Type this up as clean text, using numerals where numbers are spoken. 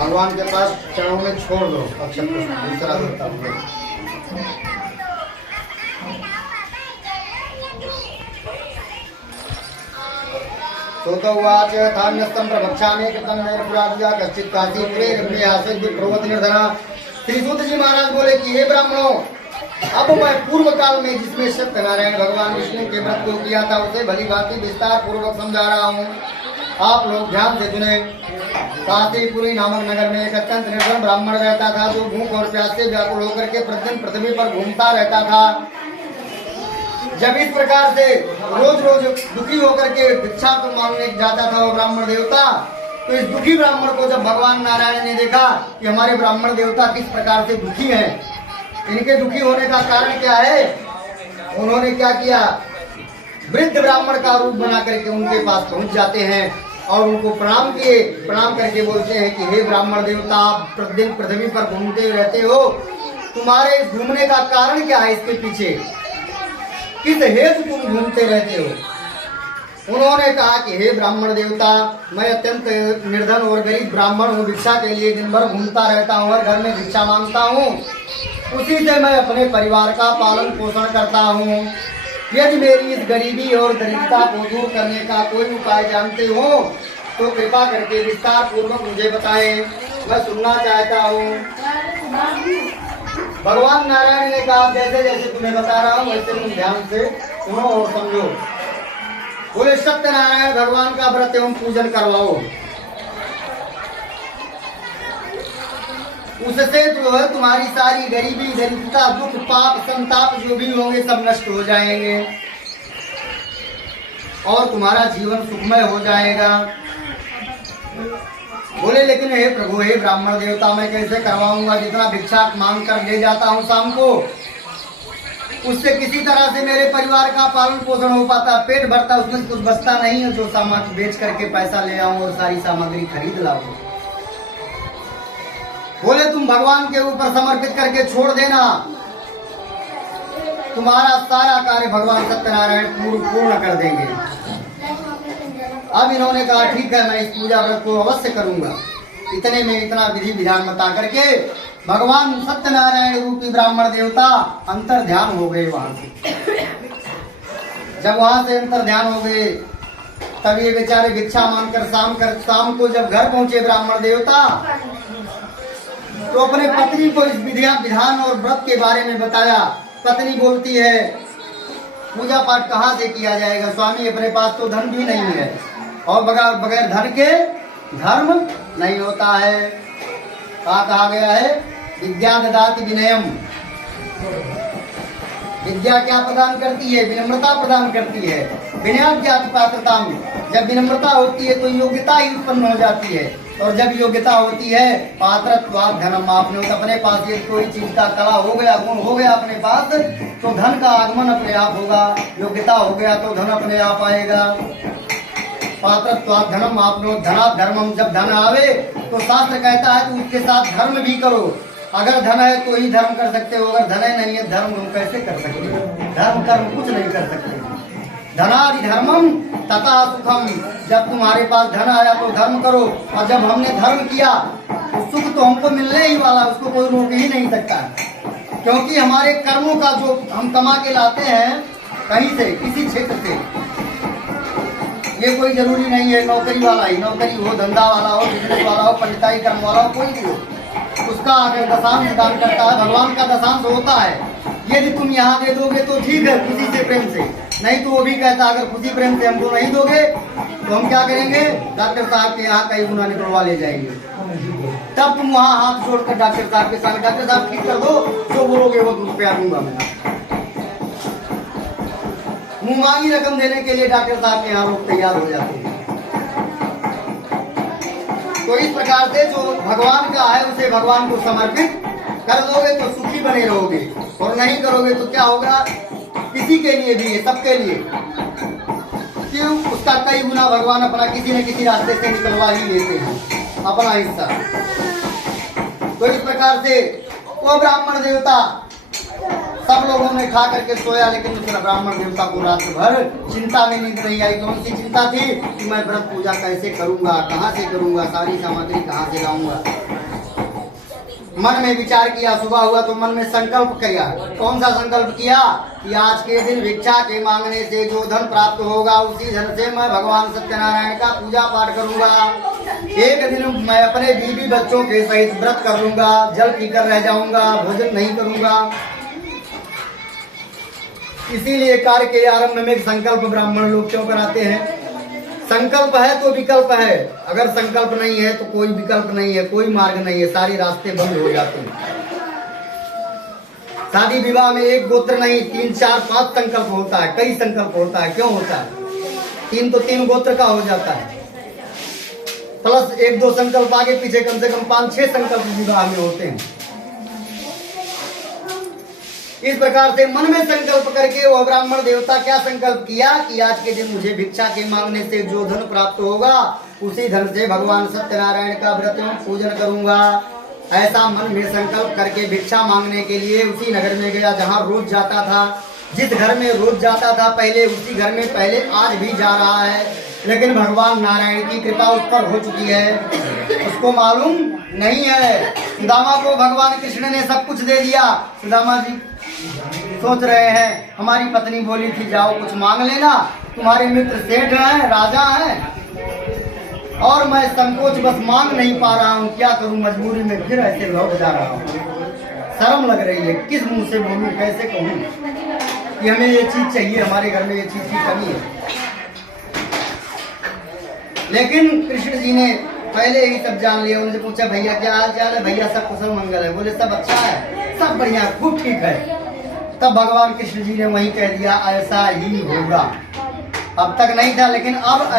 भगवान के पास चरणों में छोड़ दो अक्षत को, दूसरा देवता हुए। उवाच धान्यस्तम प्रभक्षामि कृतं मेन पुरादिया कश्चित् काशीपुरे रम्ये आसीत् विप्रवत निर्धना। श्री सूत जी महाराज बोले कि हे ब्राह्मणों, अब मैं पूर्व काल में जिसमें सत्यनारायण भगवान विष्णु के व्रत को किया था उसे भली भांति विस्तार पूर्वक समझा रहा हूँ। आप लोग ध्यान से सुने। काशीपुरी नामक नगर में एक अत्यंत निर्धन ब्राह्मण रहता था, जो भूख और प्यास से व्याकुल होकर के प्रतिदिन पृथ्वी पर घूमता रहता था। जब इस प्रकार से रोज रोज दुखी होकर के भिक्षा को मांगने जाता था वो ब्राह्मण देवता, तो इस दुखी ब्राह्मण को जब भगवान नारायण ने देखा कि हमारे ब्राह्मण देवता किस प्रकार से दुखी हैं, इनके दुखी होने का कारण क्या है, उन्होंने क्या किया, वृद्ध ब्राह्मण का रूप बना करके उनके पास पहुंच जाते हैं और उनको प्रणाम किए। प्रणाम करके बोलते हैं कि हे ब्राह्मण देवता, आप प्रतिदिन पृथ्वी पर घूमते रहते हो, तुम्हारे इस घूमने का कारण क्या है, इसके पीछे किस हेतु तुम घूमते रहते हो। उन्होंने कहा कि हे ब्राह्मण देवता, मैं अत्यंत निर्धन और गरीब ब्राह्मण हूँ, भिक्षा के लिए दिन भर घूमता रहता हूँ और घर में भिक्षा मांगता हूँ, उसी से मैं अपने परिवार का पालन पोषण करता हूँ। यदि मेरी इस गरीबी और दरिद्रता को दूर करने का कोई उपाय जानते हो तो कृपा करके विस्तार पूर्वक मुझे बताएं, मैं सुनना चाहता हूँ। भगवान नारायण ने कहा जैसे जैसे तुम्हें बता रहा हूँ वैसे तुम ध्यान से सुनो और समझो। बोले सत्यनारायण भगवान का व्रत एवं पूजन करवाओ, उससे जो है तुम्हारी सारी गरीबी दरिद्रता दुख पाप संताप जो भी होंगे सब नष्ट हो जाएंगे और तुम्हारा जीवन सुखमय हो जाएगा। बोले लेकिन हे प्रभु, हे ब्राह्मण देवता, मैं कैसे करवाऊंगा, जितना भिक्षा मांग कर ले जाता हूँ शाम को, उससे किसी तरह से मेरे परिवार का पालन पोषण हो पाता, पेट भरता, उसमें कुछ बचता नहीं है जो सामान बेच करके पैसा ले आऊं और सारी सामग्री खरीद लाऊं। बोले तुम भगवान के ऊपर समर्पित करके छोड़ देना, तुम्हारा सारा कार्य भगवान सत्यनारायण पूर्ण कर देंगे। अब इन्होंने कहा ठीक है, मैं इस पूजा व्रत को अवश्य करूंगा। इतने में इतना विधि विधान बता करके भगवान सत्यनारायण रूपी ब्राह्मण देवता अंतर ध्यान हो गए वहां से। जब वहां से अंतर ध्यान हो गए तब ये बेचारे भिक्षा मांगकर शाम को जब घर पहुंचे ब्राह्मण देवता, तो अपने पत्नी को इस विधान और व्रत के बारे में बताया। पत्नी बोलती है पूजा पाठ कहाँ से किया जाएगा स्वामी, अपने पास तो धन भी नहीं है और बगैर धन के धर्म नहीं होता है। कहा गया है विद्या ददाति विनयम, विद्या क्या प्रदान करती है, विनम्रता प्रदान करती है। विनय जाति पात्रता में जब विनम्रता होती है तो योग्यता ही उत्पन्न हो जाती है और जब योग्यता होती है पात्रत्वात् धनम, आपने अपने पास ये कोई चीज का कला हो गया, गुण हो गया अपने पास, तो धन का आगमन अपने आप होगा। योग्यता हो गया तो धन अपने आप आएगा। पात्रत्वात् धनम आपनो धनात् धर्मम, जब धन आवे तो शास्त्र कहता है कि उसके साथ धर्म भी करो। अगर धन है तो ही धर्म कर सकते हो, अगर धन नहीं है धर्म कैसे कर सकते हो, धर्म कर्म कुछ नहीं कर सकते। धनादि धर्मम तथा सुखम, जब तुम्हारे पास धन आया तो धर्म करो और जब हमने धर्म किया तो सुख तो हमको मिलने ही वाला, उसको कोई रोक ही नहीं सकता, क्योंकि हमारे कर्मों का जो हम कमा के लाते हैं कहीं से किसी क्षेत्र से, ये कोई जरूरी नहीं है नौकरी वाला ही, नौकरी हो, धंधा वाला हो, बिजनेस वाला हो, पंडिताई कर्म वाला हो, कोई भी हो, उसका अगर दशांश दान करता है, भगवान का दशांश होता है। यदि तुम यहाँ दे दोगे तो ठीक है खुशी से प्रेम से, नहीं तो वो भी कहता अगर खुशी प्रेम से हमको नहीं दोगे तो हम क्या करेंगे, डॉक्टर साहब के यहाँ कई गुना निकलवा ले जाएंगे। तब तुम वहाँ हाथ जोड़कर डॉक्टर साहब के साथ, डॉक्टर साहब ठीक कर दो, जो बोलोगे वो रुपया दूंगा मैं। मुँह मांगी रकम देने के लिए डॉक्टर साहब के यहाँ लोग तैयार हो जाते हैं। तो इस प्रकार से जो भगवान का है उसे भगवान को समर्पित कर दोगे तो सुखी बने रहोगे, और नहीं करोगे तो क्या होगा, किसी के लिए भी है, सबके लिए, क्यों उसका कई गुना भगवान अपना किसी न किसी रास्ते से निकलवा ही लेते हैं अपना हिस्सा। तो इस प्रकार से वो ब्राह्मण देवता सब लोगों ने खा करके सोया, लेकिन उस ब्राह्मण देवता को रात भर चिंता में नींद नहीं आई। कौन सी चिंता थी कि मैं व्रत पूजा कैसे करूंगा, कहाँ से करूंगा, सारी सामग्री कहाँ से लाऊंगा। मन में विचार किया, सुबह हुआ तो मन में संकल्प किया। कौन सा संकल्प किया कि आज के दिन भिक्षा के मांगने से जो धन प्राप्त होगा उसी धन से मैं भगवान सत्यनारायण का पूजा पाठ करूंगा। एक दिन मैं अपने बीवी बच्चों के सहित व्रत कर लूंगा, जल पीकर रह जाऊंगा, भोजन नहीं करूंगा। इसीलिए कार्य के आरंभ में संकल्प ब्राह्मण लोग क्यों कराते हैं? संकल्प है तो विकल्प है, अगर संकल्प नहीं है तो कोई विकल्प नहीं है, कोई मार्ग नहीं है, सारी रास्ते बंद हो जाते हैं। शादी विवाह में एक गोत्र नहीं, 3, 4, 5 संकल्प होता है, कई संकल्प होता है। क्यों होता है? 3 तो 3 गोत्र का हो जाता है, प्लस 1-2 संकल्प आगे पीछे, कम से कम 5-6 संकल्प विवाह में होते हैं। इस प्रकार से मन में संकल्प करके वह ब्राह्मण देवता क्या संकल्प किया कि आज के दिन मुझे भिक्षा के मांगने से जो धन प्राप्त होगा उसी धन से भगवान सत्यनारायण का व्रत एवं पूजन करूंगा। ऐसा मन में संकल्प करके भिक्षा मांगने के लिए उसी नगर में गया जहां रोज जाता था। जिस घर में रोज जाता था पहले, उसी घर में पहले आज भी जा रहा है, लेकिन भगवान नारायण की कृपा उस पर हो चुकी है, उसको मालूम नहीं है। सुदामा को भगवान कृष्ण ने सब कुछ दे दिया। सुदामा जी सोच रहे हैं, हमारी पत्नी बोली थी जाओ कुछ मांग लेना, तुम्हारे मित्र सेठ हैं, राजा हैं, और मैं संकोच बस मांग नहीं पा रहा हूँ, क्या करूँ, मजबूरी में फिर ऐसे लौट जा रहा हूँ। शर्म लग रही है, किस मुंह से बोलूं, कैसे कहूँ कि हमें ये चीज चाहिए, हमारे घर में ये चीज की कमी है। लेकिन कृष्ण जी ने पहले ही सब जान लिया। उनसे पूछा भैया क्या हाल चाल है? भैया सब कुशल मंगल है। बोले सब अच्छा है, सब बढ़िया, खूब ठीक है। तब भगवान कृष्ण जी ने वही कह दिया ऐसा ही होगा। अब तक नहीं था, लेकिन अब